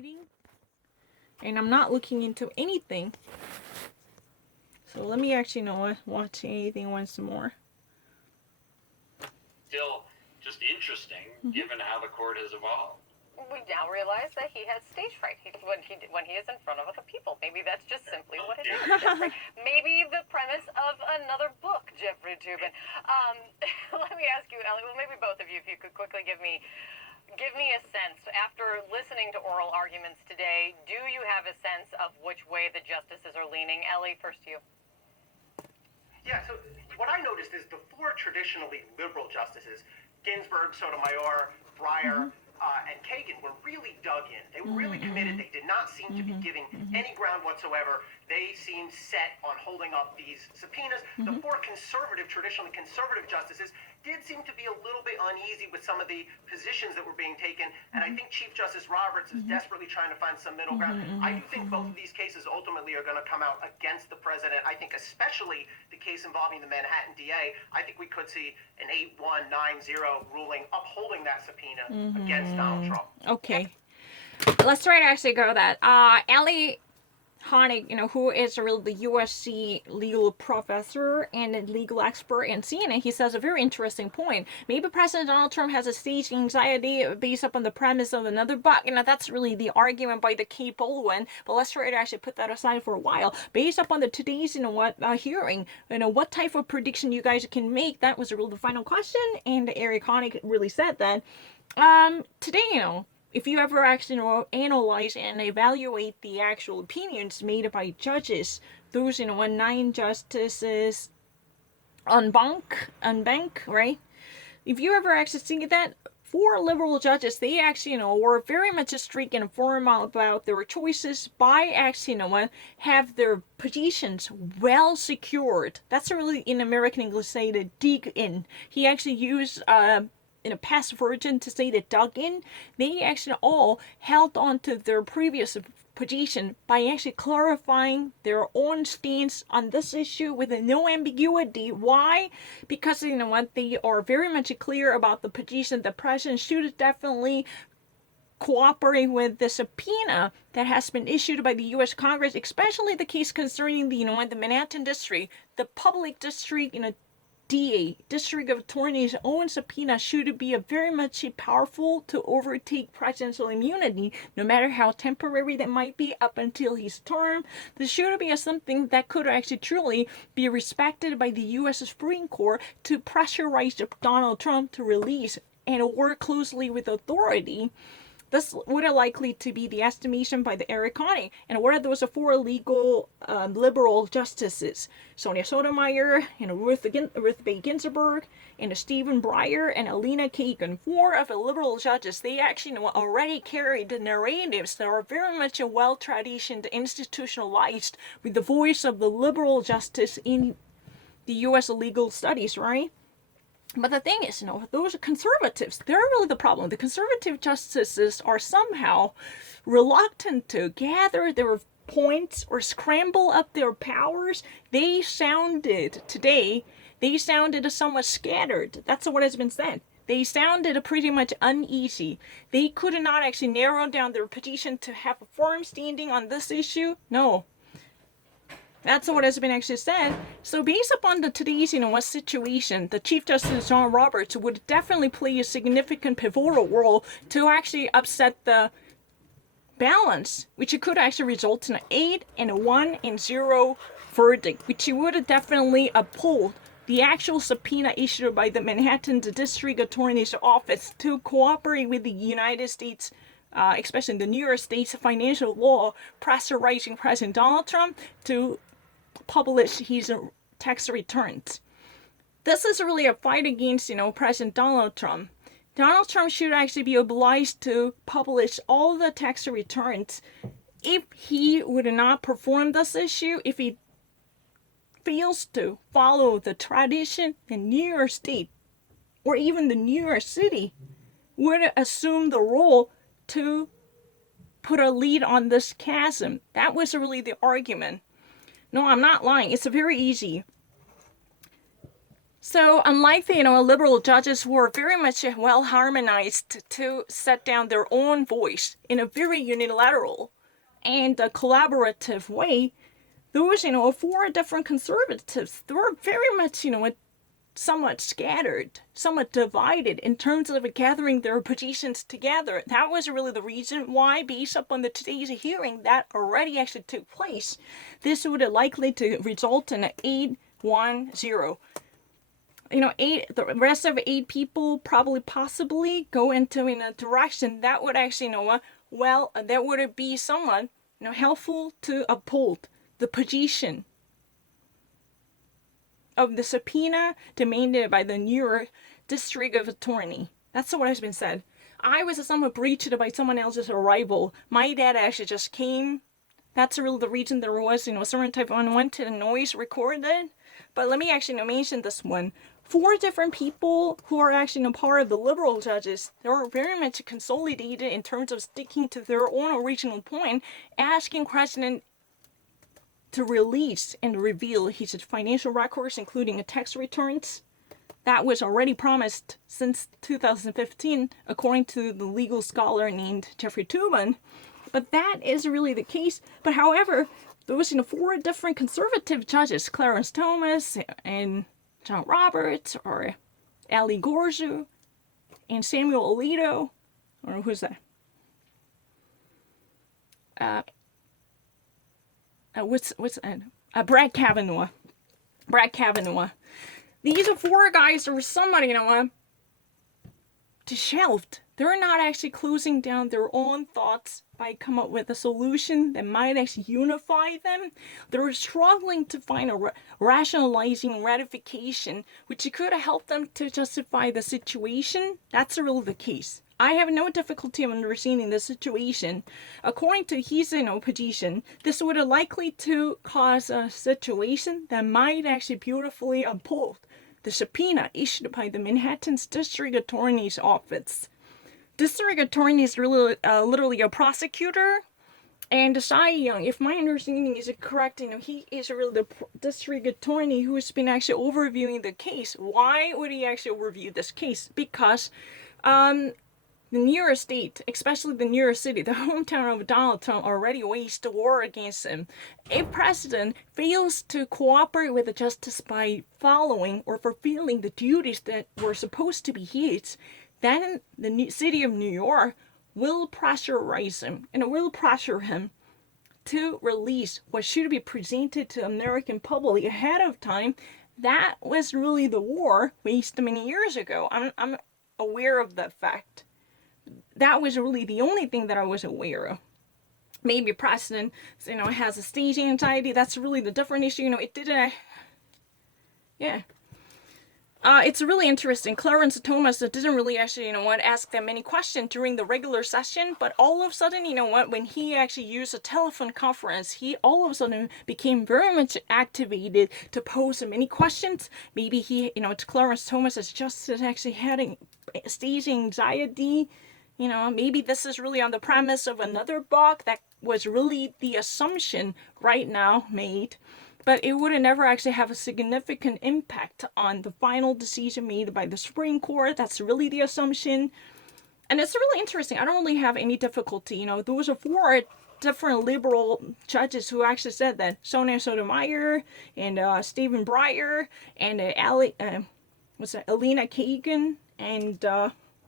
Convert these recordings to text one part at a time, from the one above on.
reading, and I'm not looking into anything. So let me actually watch anything once more. Still just interesting, given how the court has evolved. We now realize that he has stage fright when he is in front of other people. Maybe that's just simply what it is, Jeffrey. Maybe the premise of another book, Jeffrey Toobin. Let me ask you, Ellie, well, maybe both of you, if you could quickly give me a sense, after listening to oral arguments today, do you have a sense of which way the justices are leaning? Ellie, first to you. Yeah, so what I noticed is the four traditionally liberal justices, Ginsburg, Sotomayor, Breyer, and Kagan, were really dug in. They were really committed. They did not seem to be giving any ground whatsoever. They seemed set on holding up these subpoenas. The four traditionally conservative justices did seem to be a little bit uneasy with some of the positions that were being taken, and I think Chief Justice Roberts is desperately trying to find some middle ground. I do think both of these cases ultimately are going to come out against the president. I think especially the case involving the Manhattan DA, I think we could see an 8-1, 9-0 ruling upholding that subpoena against Donald Trump. Okay. Let's try to actually go that. Ellie Honig, who is really the USC legal professor and a legal expert in CNN, he says a very interesting point. Maybe President Donald Trump has a stage anxiety based upon the premise of another book. That's really the argument by the Kay Baldwin. But let's try to actually put that aside for a while. Based upon the today's, hearing, what type of prediction you guys can make? That was really the final question. And Eric Honig really said that. Today, if you ever actually analyze and evaluate the actual opinions made by judges, those 9 justices on bank, right? If you ever actually see that, 4 liberal judges, they actually were very much strict and formal about their choices by actually have their positions well secured. That's really in American English say to dig in. He actually used in a past version to say that dug in, they actually all held on to their previous position by actually clarifying their own stance on this issue with no ambiguity. Why? Because they are very much clear about the position the president should definitely cooperate with the subpoena that has been issued by the U.S. Congress, especially the case concerning the the Manhattan district, the public district DA, District Attorney's own subpoena should be very much powerful to overtake presidential immunity, no matter how temporary that might be up until his term. This should be something that could actually truly be respected by the U.S. Supreme Court to pressurize Donald Trump to release and work closely with authority. This would likely to be the estimation by the Eric Honig. And what are those 4 legal liberal justices? Sonia Sotomayor, Ruth Bader Ginsburg, and Stephen Breyer, and Elena Kagan. 4 of the liberal judges, they actually already carry the narratives that are very much well-traditioned, institutionalized with the voice of the liberal justice in the U.S. legal studies, right? But the thing is, those conservatives, they're really the problem. The conservative justices are somehow reluctant to gather their points or scramble up their powers. They sounded somewhat scattered. That's what has been said. They sounded pretty much uneasy. They could not actually narrow down their position to have a firm standing on this issue. No. That's what has been actually said. So based upon today's, situation, the Chief Justice John Roberts would definitely play a significant pivotal role to actually upset the balance, which could actually result in an 8 and a 1 and 0 verdict, which would definitely uphold the actual subpoena issued by the Manhattan District Attorney's Office to cooperate with the United States, especially the New York State's financial law, pressurizing President Donald Trump to publish his tax returns. This is really a fight against, President Donald Trump. Donald Trump should actually be obliged to publish all the tax returns. If he would not perform this issue, if he fails to follow the tradition, the New York State or even the New York City would assume the role to put a lid on this chasm. That was really the argument. No, I'm not lying. It's very easy. So unlike the liberal judges who are very much well harmonized to set down their own voice in a very unilateral and a collaborative way, those 4 different conservatives, they were very much somewhat scattered, somewhat divided in terms of gathering their positions together. That was really the reason why, based upon the today's hearing that already actually took place, this would likely to result in an 8-1-0. The rest of 8 people probably possibly go into in a direction that would actually, that would be somewhat, helpful to uphold the position of the subpoena demanded by the New York District Attorney. That's what has been said. I was somewhat breached by someone else's arrival. My dad actually just came. That's really the reason there was, a certain type of unwanted noise recorded. But let me actually mention this one. 4 different people who are actually part of the liberal judges, they are very much consolidated in terms of sticking to their own original point, asking President to release and reveal his financial records, including tax returns. That was already promised since 2015, according to the legal scholar named Jeffrey Toobin. But that is really the case. But however, those 4 different conservative judges, Clarence Thomas and John Roberts, or Ali Gorsuch, and Samuel Alito, or who's that? Brett Kavanaugh. These 4 guys are somebody, shelved. They're not actually closing down their own thoughts by come up with a solution that might actually unify them. They're struggling to find a rationalizing ratification, which could help them to justify the situation. That's really the case. I have no difficulty understanding the situation. According to his position, this would likely to cause a situation that might actually beautifully uphold the subpoena issued by the Manhattan's District Attorney's Office. District Attorney is really literally a prosecutor, and Cy Young, if my understanding is correct, he is really the district attorney who has been actually overviewing the case. Why would he actually overview this case? Because the New York State, especially the New York City, the hometown of Donald Trump, already waged a war against him. If president fails to cooperate with the justice by following or fulfilling the duties that were supposed to be his, then the city of New York will pressurize him and will pressure him to release what should be presented to the American public ahead of time. That was really the war waged many years ago. I'm aware of that fact. That was really the only thing that I was aware of. Maybe president, has a stage anxiety. That's really the different issue. It didn't. Yeah. It's really interesting. Clarence Thomas didn't really actually, ask that many questions during the regular session, but all of a sudden, when he actually used a telephone conference, he all of a sudden became very much activated to pose many questions. Maybe he, Clarence Thomas is just actually having stage anxiety. Maybe this is really on the premise of another book that was really the assumption right now made. But it would never actually have a significant impact on the final decision made by the Supreme Court. That's really the assumption. And it's really interesting. I don't really have any difficulty. Those are 4 different liberal judges who actually said that. Sonia Sotomayor and Stephen Breyer and Elena Kagan and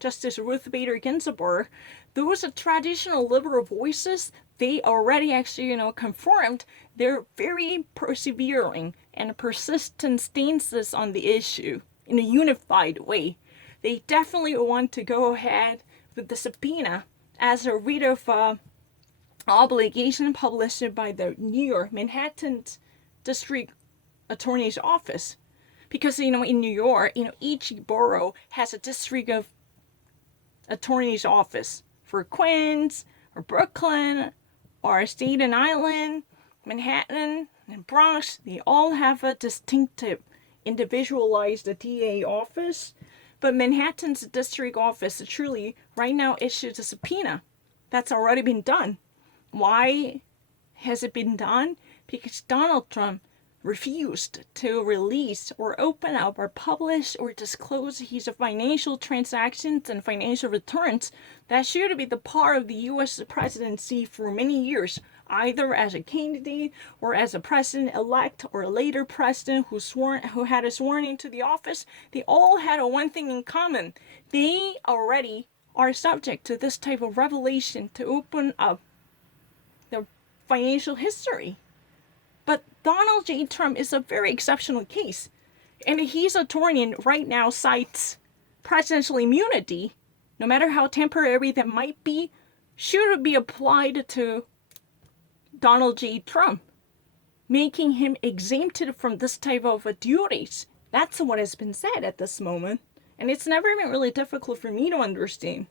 Justice Ruth Bader Ginsburg. Those are traditional liberal voices. They already actually, confirmed their very persevering and persistent stances on the issue in a unified way. They definitely want to go ahead with the subpoena as a writ of obligation published by the New York Manhattan District Attorney's Office. Because, in New York, each borough has a district of attorney's office. For Queens or Brooklyn or Staten Island, Manhattan, and Bronx, they all have a distinctive, individualized DA office. But Manhattan's district office truly right now issues a subpoena. That's already been done. Why has it been done? Because Donald Trump refused to release or open up or publish or disclose his financial transactions and financial returns, that should be the part of the U.S. presidency for many years, either as a candidate or as a president-elect or a later president who had sworn into the office. They all had one thing in common. They already are subject to this type of revelation to open up their financial history. But Donald J. Trump is a very exceptional case. And his attorney right now cites presidential immunity, no matter how temporary that might be, should be applied to Donald J. Trump, making him exempted from this type of duties. That's what has been said at this moment. And it's never been really difficult for me to understand.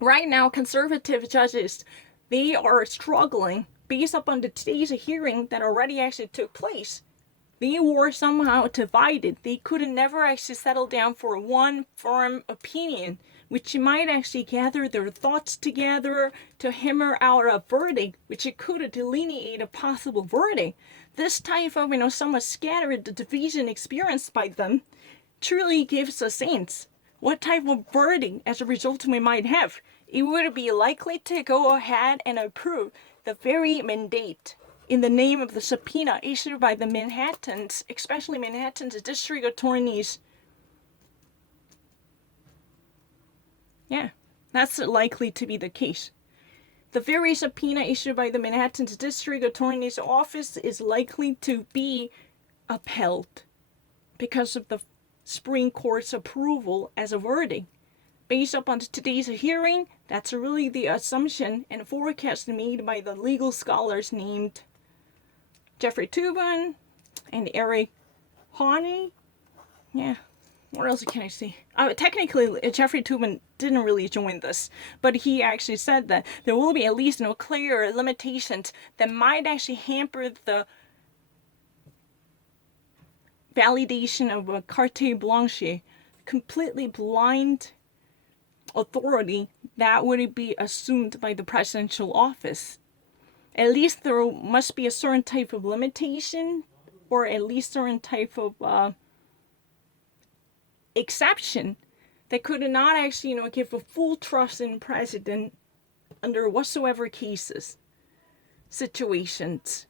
Right now, conservative judges, they are struggling based upon today's hearing that already actually took place. They were somehow divided. They could never actually settle down for one firm opinion, which might actually gather their thoughts together to hammer out a verdict, which it could delineate a possible verdict. This type of, somewhat scattered division experienced by them truly gives a sense what type of verdict as a result we might have. It would be likely to go ahead and approve the very mandate in the name of the subpoena issued by the Manhattans, especially Manhattan's district attorneys. Yeah, that's likely to be the case. The very subpoena issued by the Manhattan's district attorney's office is likely to be upheld because of the Supreme Court's approval as a verdict. Based upon today's hearing, that's really the assumption and forecast made by the legal scholars named Jeffrey Toobin and Eric Haney. Yeah, what else can I say? Technically, Jeffrey Toobin didn't really join this, but he actually said that there will be at least clear limitations that might actually hamper the validation of a carte blanche, completely blind authority that would be assumed by the presidential office. At least there must be a certain type of limitation, or at least certain type of exception that could not actually, give a full trust in president under whatsoever cases, situations.